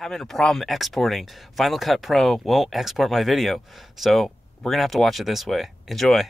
Having a problem exporting. Final Cut Pro won't export my video, so we're gonna have to watch it this way. Enjoy.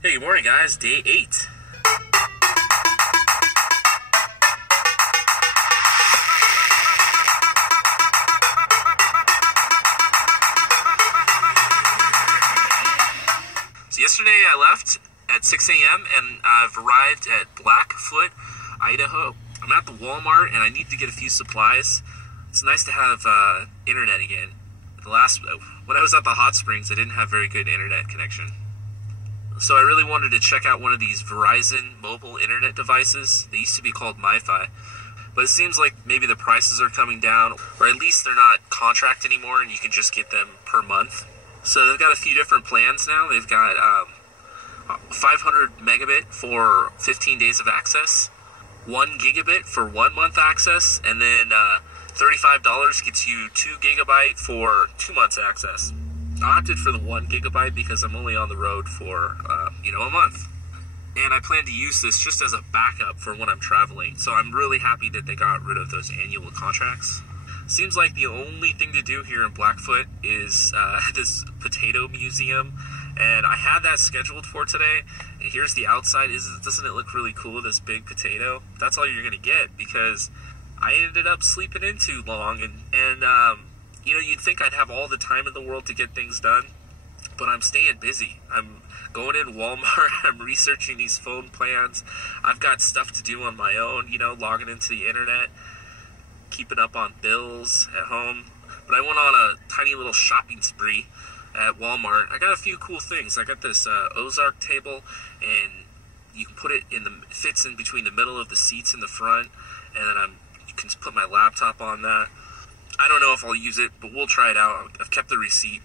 Hey, good morning guys, day 8. So yesterday I left at 6 a.m. and I've arrived at Blackfoot, Idaho. I'm at the Walmart and I need to get a few supplies. It's nice to have internet again. When I was at the hot springs, I didn't have very good internet connection. So I really wanted to check out one of these Verizon mobile internet devices. They used to be called MiFi. But it seems like maybe the prices are coming down, or at least they're not contract anymore and you can just get them per month. So they've got a few different plans now. They've got 500 megabit for 15 days of access, 1 gigabit for 1 month access, and then $35 gets you 2 gigabyte for 2 months access. I opted for the 1 gigabyte because I'm only on the road for, a month. And I plan to use this just as a backup for when I'm traveling. So I'm really happy that they got rid of those annual contracts. Seems like the only thing to do here in Blackfoot is this potato museum. And I had that scheduled for today. Here's the outside. Doesn't it look really cool, this big potato? That's all you're going to get because I ended up sleeping in too long. And you'd think I'd have all the time in the world to get things done, but I'm staying busy. I'm going in Walmart, I'm researching these phone plans. I've got stuff to do on my own, logging into the internet, keeping up on bills at home. But I went on a tiny little shopping spree at Walmart. I got a few cool things. I got this Ozark table, and you can put it fits in between the middle of the seats in the front, and then you can put my laptop on that. I don't know if I'll use it, but we'll try it out. I've kept the receipt.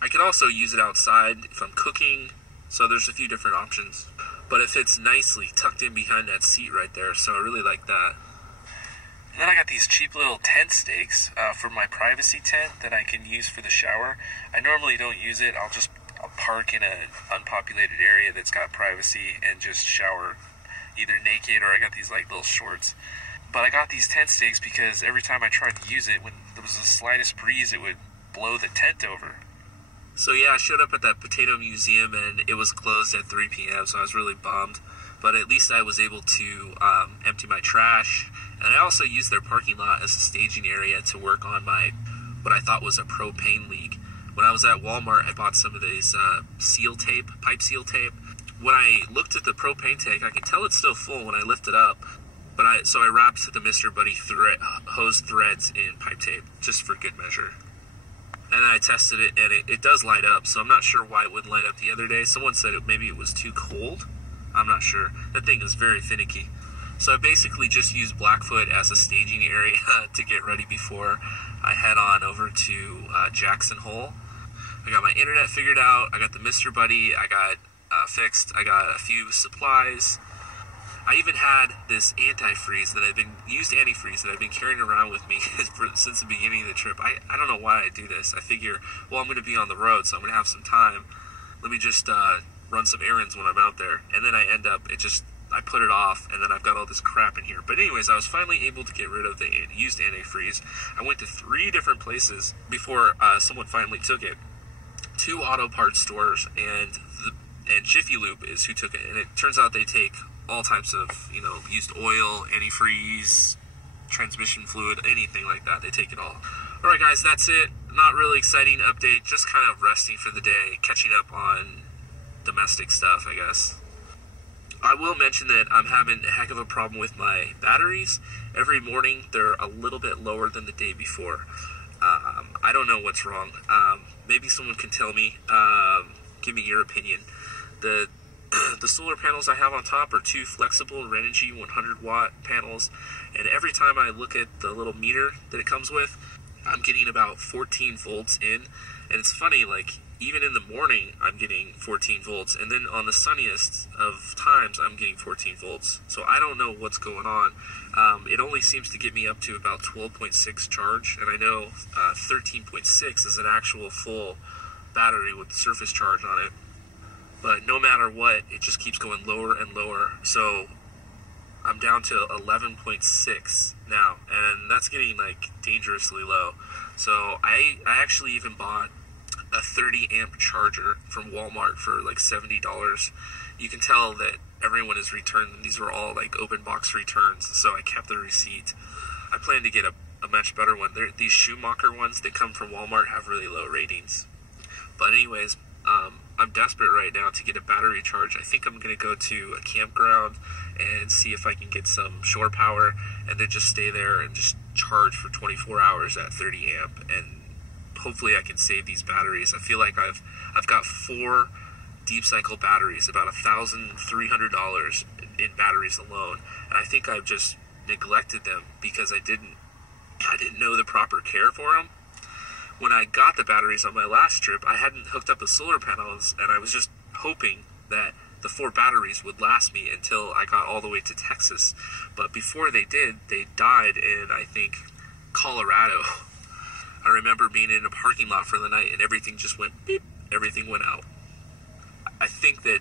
I could also use it outside if I'm cooking, so there's a few different options. But it fits nicely tucked in behind that seat right there, so I really like that. And then I got these cheap little tent stakes for my privacy tent that I can use for the shower. I normally don't use it. I'll park in an unpopulated area that's got privacy and just shower either naked or I got these like little shorts. But I got these tent stakes because every time I tried to use it, when there was the slightest breeze, it would blow the tent over. So yeah, I showed up at that potato museum and it was closed at 3 p.m., so I was really bummed. But at least I was able to empty my trash. And I also used their parking lot as a staging area to work on what I thought was a propane leak. When I was at Walmart, I bought some of these pipe seal tape. When I looked at the propane tank, I could tell it's still full when I lift it up. So I wrapped the Mr. Buddy hose threads in pipe tape, just for good measure. And then I tested it, and it does light up, so I'm not sure why it wouldn't light up the other day. Someone said maybe it was too cold. I'm not sure. That thing is very finicky. So I basically just used Blackfoot as a staging area to get ready before I head on over to Jackson Hole. I got my internet figured out. I got the Mr. Buddy. I got fixed. I got a few supplies. I even had this antifreeze that I've been carrying around with me since the beginning of the trip. I don't know why I do this. I figure, well, I'm going to be on the road, so I'm going to have some time. Let me just run some errands when I'm out there. And then I end up, I put it off, and then I've got all this crap in here. But anyways, I was finally able to get rid of the used antifreeze. I went to 3 different places before someone finally took it. 2 auto parts stores, and Jiffy Lube is who took it. And it turns out they take all types of, used oil, antifreeze, transmission fluid, anything like that. They take it all. Alright guys, that's it. Not really exciting update, just kind of resting for the day, catching up on domestic stuff, I guess. I will mention that I'm having a heck of a problem with my batteries. Every morning they're a little bit lower than the day before. I don't know what's wrong. maybe someone can tell me, give me your opinion. The solar panels I have on top are two flexible Renogy 100-watt panels, and every time I look at the little meter that it comes with, I'm getting about 14 volts in. And it's funny, like, even in the morning, I'm getting 14 volts, and then on the sunniest of times, I'm getting 14 volts. So I don't know what's going on. It only seems to get me up to about 12.6 charge, and I know 13.6 is an actual full battery with the surface charge on it. But no matter what, it just keeps going lower and lower. So I'm down to 11.6 now, and that's getting like dangerously low. So I actually even bought a 30 amp charger from Walmart for like $70. You can tell that everyone has returned them. These were all like open box returns, so I kept the receipt. I plan to get a much better one. These Schumacher ones that come from Walmart have really low ratings. But anyways, I'm desperate right now to get a battery charge. I think I'm going to go to a campground and see if I can get some shore power and then just stay there and just charge for 24 hours at 30 amp, and hopefully I can save these batteries. I feel like I've got 4 deep cycle batteries, about $1,300 in batteries alone, and I think I've just neglected them because I didn't know the proper care for them. When I got the batteries on my last trip, I hadn't hooked up the solar panels, and I was just hoping that the 4 batteries would last me until I got all the way to Texas. But before they did, they died in, I think, Colorado. I remember being in a parking lot for the night, and everything just went beep, everything went out. I think these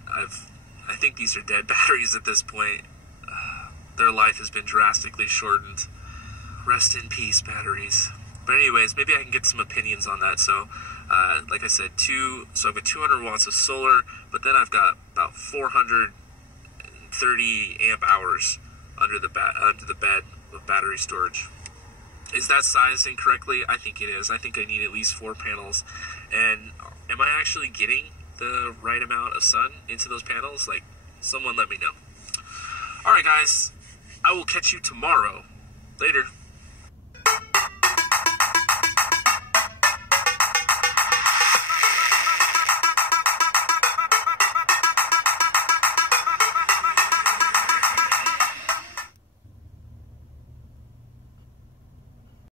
are dead batteries at this point. Their life has been drastically shortened. Rest in peace, batteries. But anyways, maybe I can get some opinions on that. So, like I said, so I've got 200 watts of solar, but then I've got about 430 amp hours under the bed of battery storage. Is that sized incorrectly? I think it is. I think I need at least 4 panels. And am I actually getting the right amount of sun into those panels? Like, someone let me know. Alright guys, I will catch you tomorrow. Later.